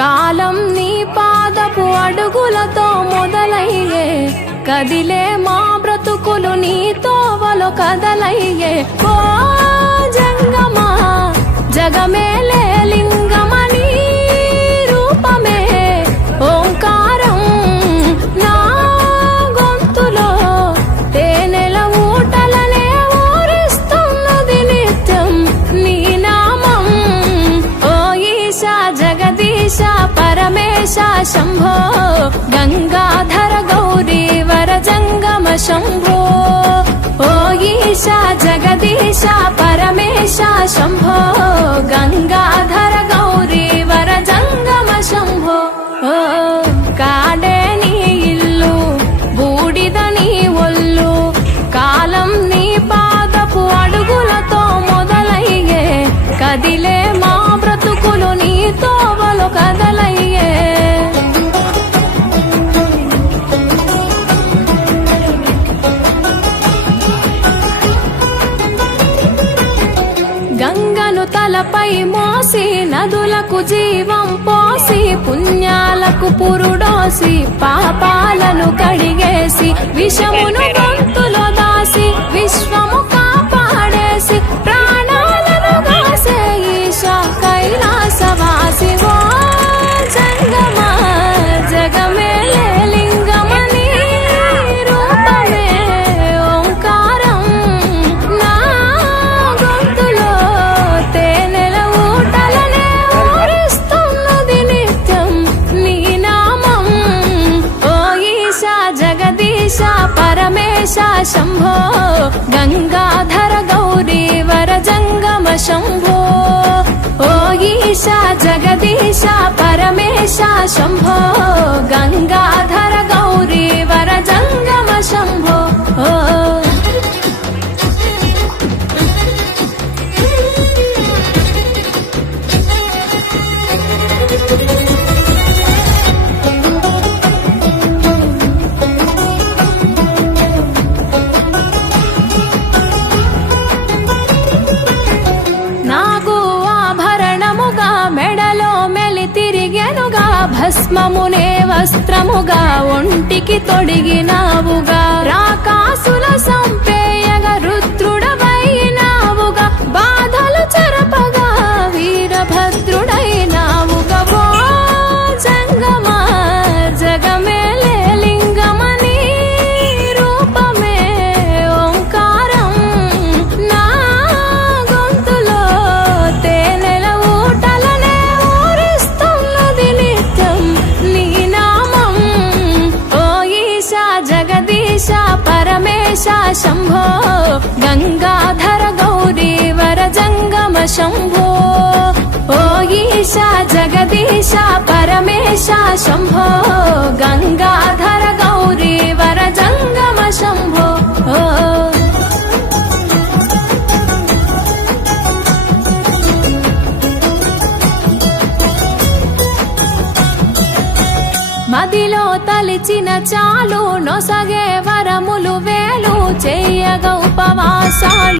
కాలం నీ పాదపు అడుగులతో మొదలయ్యే, కదిలే మా బ్రతుకులు నీ తోవలో కదలయ్యే. ఓ జంగమా జగమేలే లింగమని రూపమే ఓంకారం నా గొంతులో తేనెల ఊటలనే ఊరిస్తున్నది నిత్యం నీ నామం. ఓ ఈశా జగదీశ పరమేశ శంభో గంగాధర గౌరీ వర జంగమ శంభో. ఓ ఈశా జగదీశ పరమేశ శంభో గంగాధర గౌరీ వర జంగమ శంభో. ఓ కాడే నీ ఇల్లు బూడిద నీ ఒళ్ళు, కాలం నీ పాదపు అడుగులతో మొదలయ్యే, కదిలే మా బ్రతుకులు నీ తోవలో కదలయ్యే. గంగను తలపై మోసి నదులకు జీవం పోసి, పుణ్యాలకు పురుడోసి పాపాలను కడిగేసి, విషమును గొంతులో దాసి విశ్వము కాపాడేసి, ప్రాణాలను గాసే ఈశా కైలాసవాసి. ఓ జంగమా జగమేలే లింగమని రూపమే ఓంకారం నా గొంతులో తేనెల ఊటలనే ఊరిస్తున్నది నిత్యం నీ నామం. ఓ ఈశా జగదీశ పరమేశ శంభో గంగాధర గౌరీ వర జంగమ శంభో. ఓ ఈశా జగదీశ పరమేశ శంభో గంగాధర గౌరీ వర జంగమ శంభో. ఓ నాగు ఆభరణముగా మెడలో మెలి తిరిగెనుగా, భస్మమునే వస్త్రముగా ఒంటికి తొడిగినావుగా, రాకాసుల సంపేయగా రుద్రుడవైనావుగా, బాధలు చెరపగా వీరభద్రుడైనావుగా. ఓ జంగమా జగమేలే లింగమని రూపమే ఓంకారం నా గొంతులో తేనెల ఊటలనే ఊరిస్తున్నది నిత్యం నీ నామం. ఓ ఈశా జగదీశ పరమేశ శంభో గంగాధర గౌరీ వర జంగమ శంభో. ఓ ఈశా జగదీశ పరమేశ శంభో గంగాధర గౌరీ వర జంగమ శంభో. ఓ మదిలో తలిచిన చాలు నొసగే వరములు వేలు, చేయగ ఉపవాసాలు